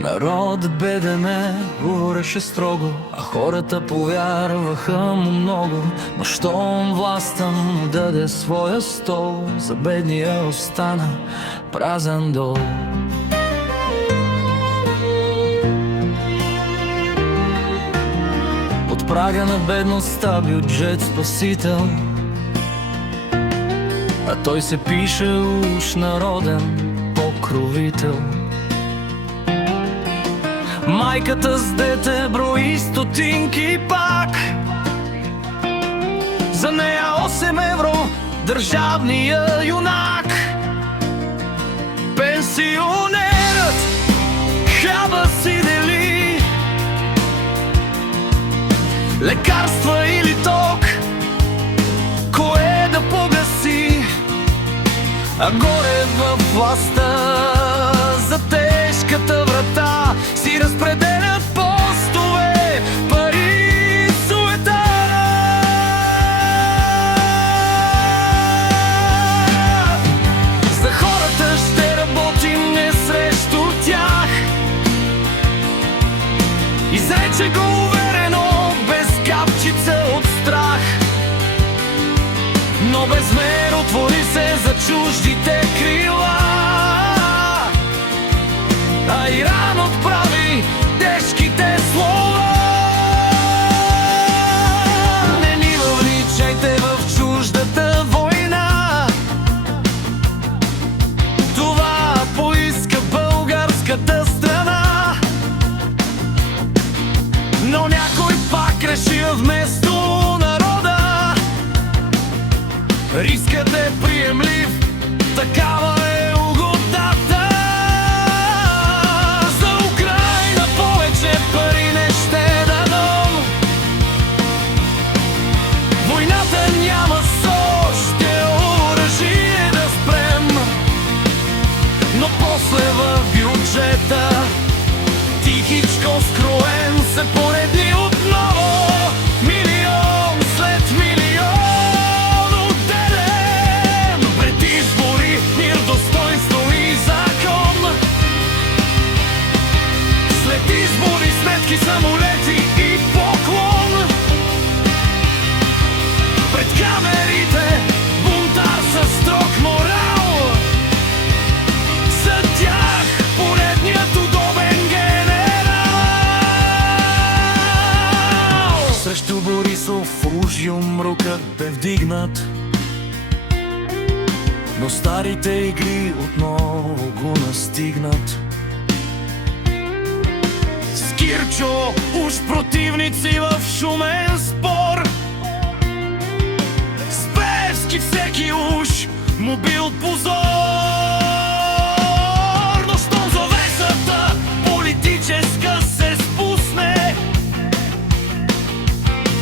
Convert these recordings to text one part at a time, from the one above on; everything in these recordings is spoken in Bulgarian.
Народът беден говореше строго, а хората повярваха му много. Но щом властта му даде своя стол, за бедния остана празен дол. Под прага на бедността бюджет спасител, а той се пише уж народен покровител. Майката с дете брои стотинки пак, за нея 8 евро държавния юнак. Пенсионерът хляба си дели, лекарства или ток, кое да погаси. А горе във властта за тежката врата си разпределят постове, пари, суета. За хората ще работим не срещу тях, изрече го уверено, без капчица от страх. Но безмер отвори се за чуждите крила, а Иран отправи тежките слова. Не ни въвличайте в чуждата война, това поиска българската страна. Но някой пак реши вместо народа, рискът е приемлив, такава е угодата. За Украйна повече пари не ще дадам, войната няма с още оръжие да спрем. Но после в бюджета тихичко скроен се поредни отново милион след милион отделен. Пред избори мир, достоинство и закон, след избори сметки, самолети и поклон. Пред камерите бунтар със строг морал, за тях поредният удобен генерал. Срещу Борисов уж юмрукът бе вдигнат, но старите игри отново го настигнат. С Кирчо уж противници в шумен спор, с Певски всеки уж му бил позор. Но щом завесата политическа се спусне,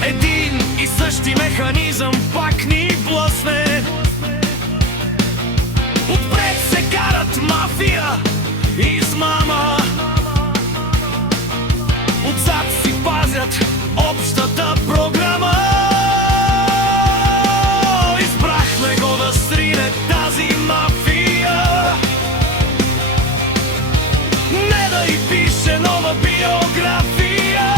един и същи механизъм пак ни блъсне. Отпред се карат мафия и измама, отзад си пазят общата програма. Избрахме го да срине тази мафия, не да й пише нова биография.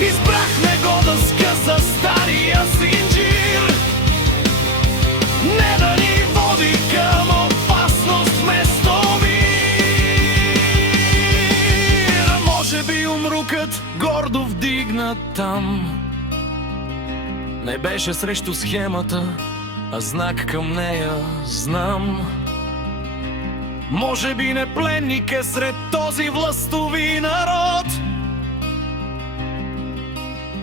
Избрахме го да скъса стария синджир, не да ни води към опасност вместо мир. Може би умрукът гордо вдигнат там не беше срещу схемата, а знак към нея знам. Може би не пленник е сред този властови народ,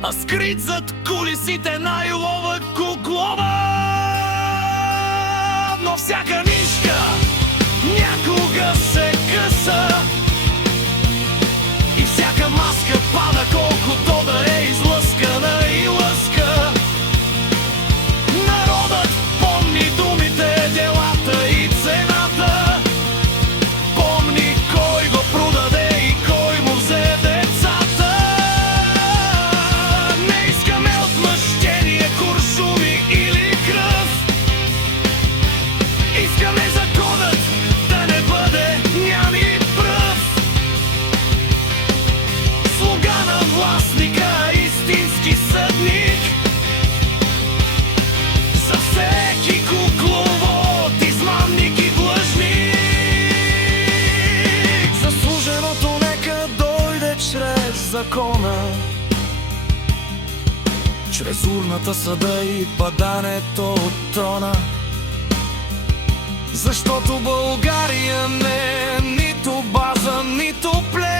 а скрит зад кулисите най-лова куклова. Но всяка нишка някога се къса и всяка маска пада, колкото да е излъскана и лъска. Народът помни думите, делата и цената, помни кой го продаде и кой му взе децата. Не искаме отмъщение, куршуми закона. Чрез урната съда и падането от трона. Защото България не е нито база, нито плен.